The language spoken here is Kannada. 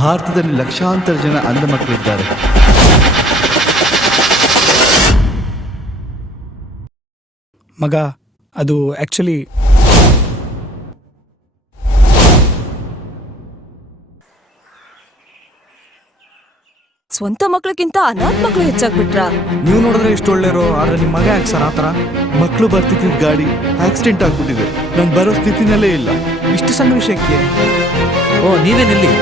ಭಾರತದಲ್ಲಿ ಲಕ್ಷಾಂತರ ಜನ ಅಂಧ ಮಕ್ಕಳಿದ್ದಾರೆ. ಮಗ, ಅದು ಆ್ಯಕ್ಚುಲಿ ಸ್ವಂತ ಮಕ್ಳಿಗಿಂತ ಅನಾಥ ಮಕ್ಳು ಹೆಚ್ಚಾಗ್ಬಿಟ್ರ. ನೀವು ನೋಡಿದ್ರೆ ಇಷ್ಟು ಒಳ್ಳೆಯರು, ಆದ್ರೆ ನಿಮ್ಮ ಮಗ ಯಾಕೆ ಸರ್ ಆ ಥರ? ಮಕ್ಕಳು ಬರ್ತಿದ್ದ ಗಾಡಿ ಆಕ್ಸಿಡೆಂಟ್ ಆಗ್ಬಿಟ್ಟಿದೆ. ನಾನು ಬರೋ ಸ್ಥಿತಿನಲ್ಲೇ ಇಲ್ಲ. ಇಷ್ಟು ಸಣ್ಣ ವಿಷಯಕ್ಕೆ? ಓ, ನೀವೇ ನಿಲ್ಲಿ.